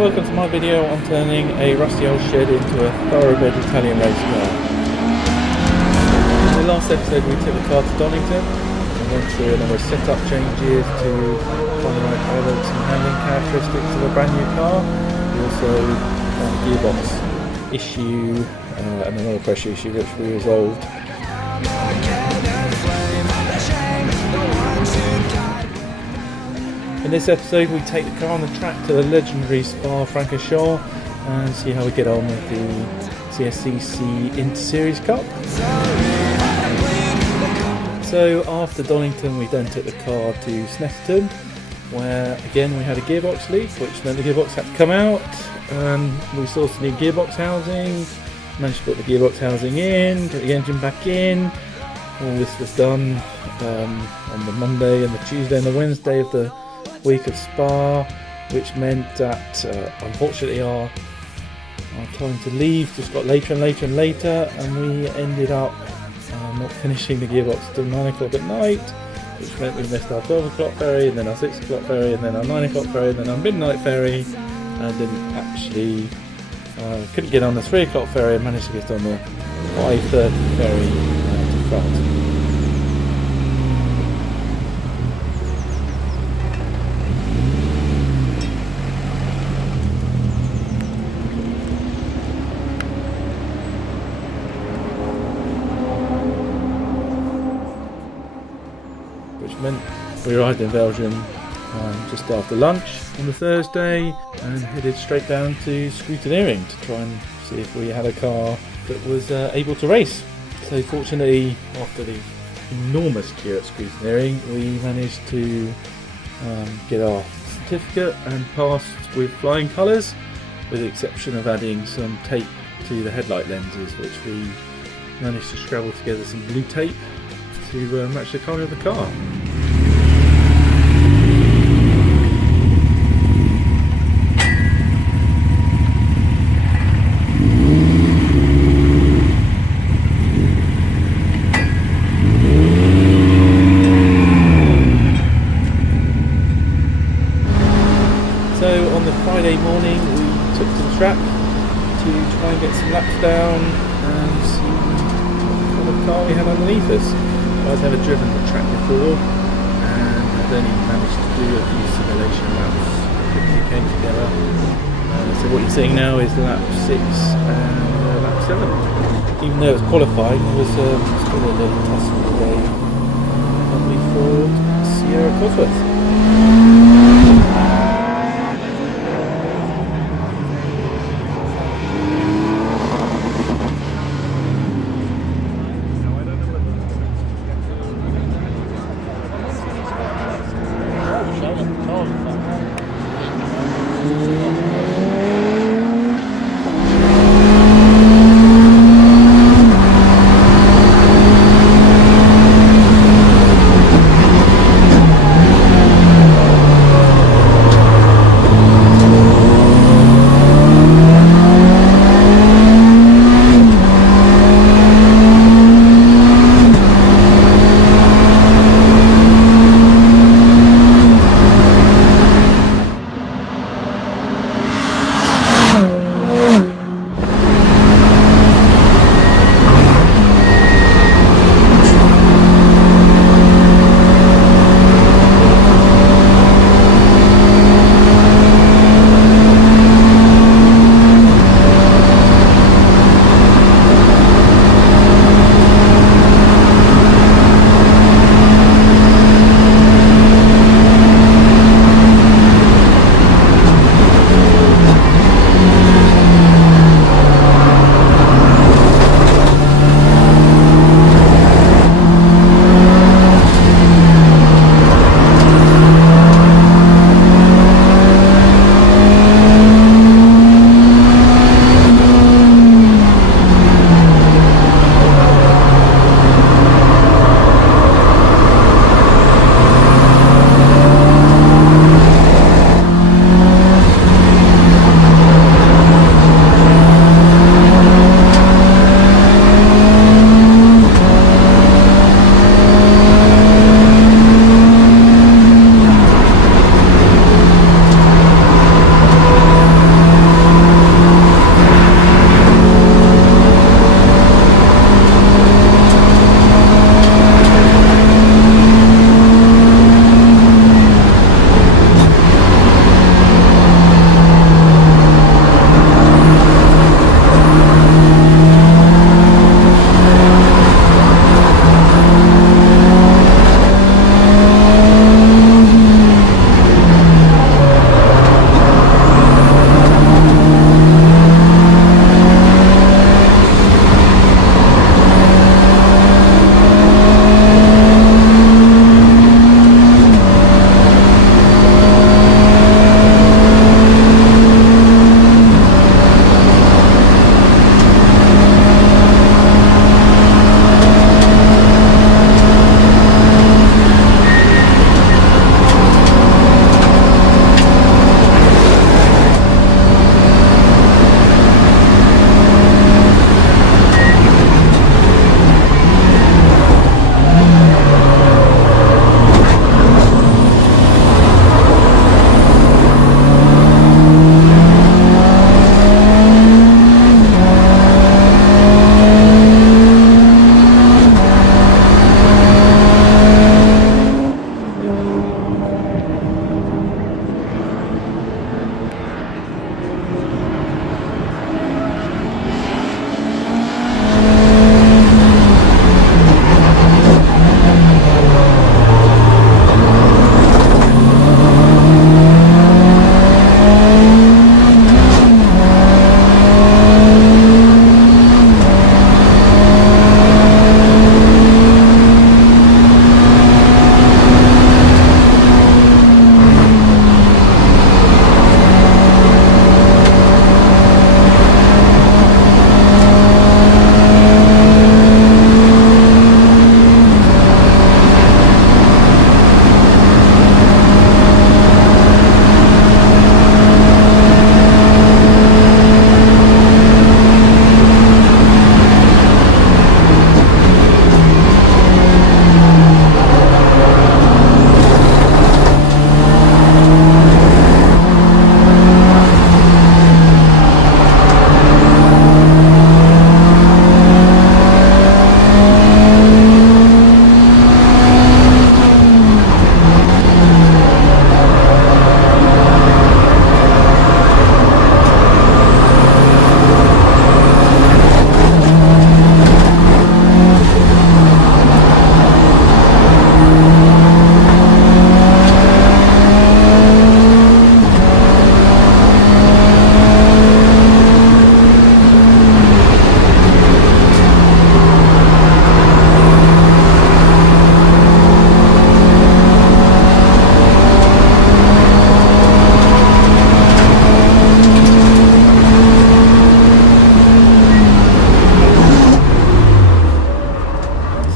welcome to my video on turning a rusty old shed into a thoroughbred Italian race car. In the last episode we took the car to Donington and went through a number of setup changes to find the right pilots and handling characteristics of a brand new car. We also found a gearbox issue and another pressure issue which we resolved. In this episode we take the car on the track to the legendary Spa-Francorchamps and see how we get on with the CSCC Inter-Series Cup. So after Donington we then took the car to Snetterton, where again we had a gearbox leak, which meant the gearbox had to come out. We sourced new gearbox housing, managed to put the gearbox housing in, get the engine back in. All this was done on the Monday and the Tuesday and the Wednesday of the week of Spa, which meant that unfortunately our time to leave just got later and later and later, and we ended up not finishing the gearbox till 9 o'clock at night, which meant we missed our 12 o'clock ferry, and then our 6 o'clock ferry, and then our 9 o'clock ferry, and then our midnight ferry, and didn't actually couldn't get on the 3 o'clock ferry and managed to get on the 5:30 ferry to France. Meant we arrived in Belgium just after lunch on the Thursday and headed straight down to scrutineering to try and see if we had a car that was able to race. So fortunately, after the enormous queue at scrutineering, we managed to get our certificate and passed with flying colours, with the exception of adding some tape to the headlight lenses, which we managed to scrabble together some blue tape to match the colour of the car. So on the Friday morning we took to the track to try and get some laps down and see what kind of car we had underneath us. I've never driven the track before and I've only managed to do a few simulation laps that quickly came together. So what you're seeing now is lap 6 and lap 7. Even though it was qualifying, there was still a little tussle today. Lovely Ford Sierra Cosworth.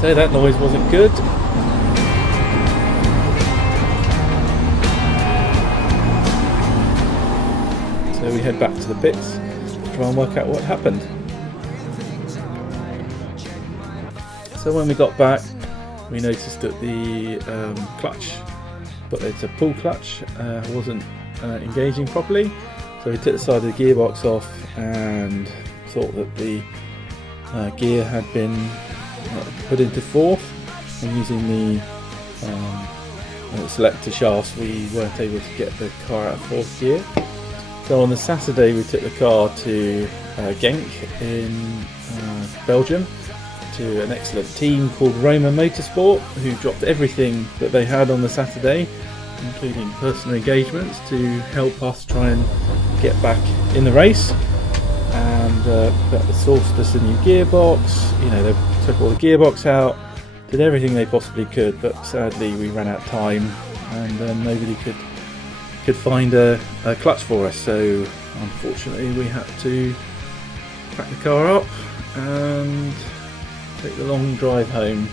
So that noise wasn't good. So we head back to the pits to try and work out what happened. So when we got back, we noticed that the clutch, but it's a pull clutch, wasn't engaging properly. So we took the side of the gearbox off and thought that the gear had been put into fourth, and using the selector shafts we weren't able to get the car out of fourth gear. So on the Saturday we took the car to Genk in Belgium, to an excellent team called Roma Motorsport, who dropped everything that they had on the Saturday, including personal engagements, to help us try and get back in the race. And they sourced us a new gearbox. You know, they took all the gearbox out, did everything they possibly could, but sadly we ran out of time, and nobody could find a clutch for us. So unfortunately we had to pack the car up and take the long drive home,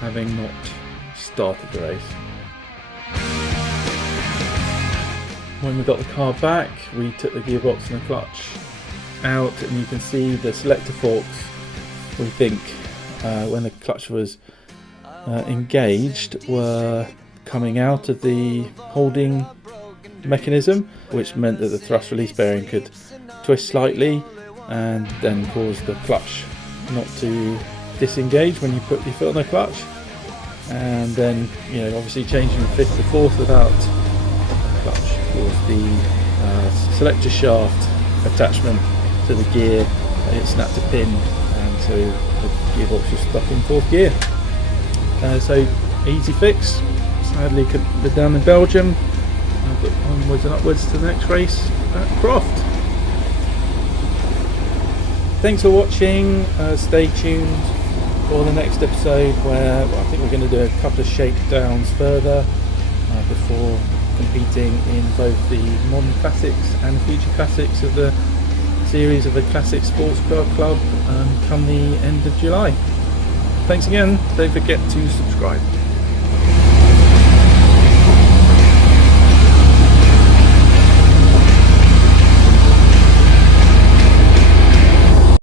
having not started the race. When we got the car back, we took the gearbox and the clutch out, and you can see the selector forks, we think, when the clutch was engaged, were coming out of the holding mechanism, which meant that the thrust release bearing could twist slightly and then cause the clutch not to disengage when you put your foot on the clutch. And then, you know, obviously changing from fifth to fourth without a clutch caused the selector shaft attachment to the gear, it snapped a pin, and so the gearbox was stuck in fourth gear. So easy fix. Sadly couldn't be down in Belgium, but onwards and upwards to the next race at Croft. Thanks for watching. Stay tuned for the next episode, where I think we're going to do a couple of shakedowns further before competing in both the modern classics and the future classics of the series of the Classic Sports Car Club come the end of July. Thanks again. Don't forget to subscribe.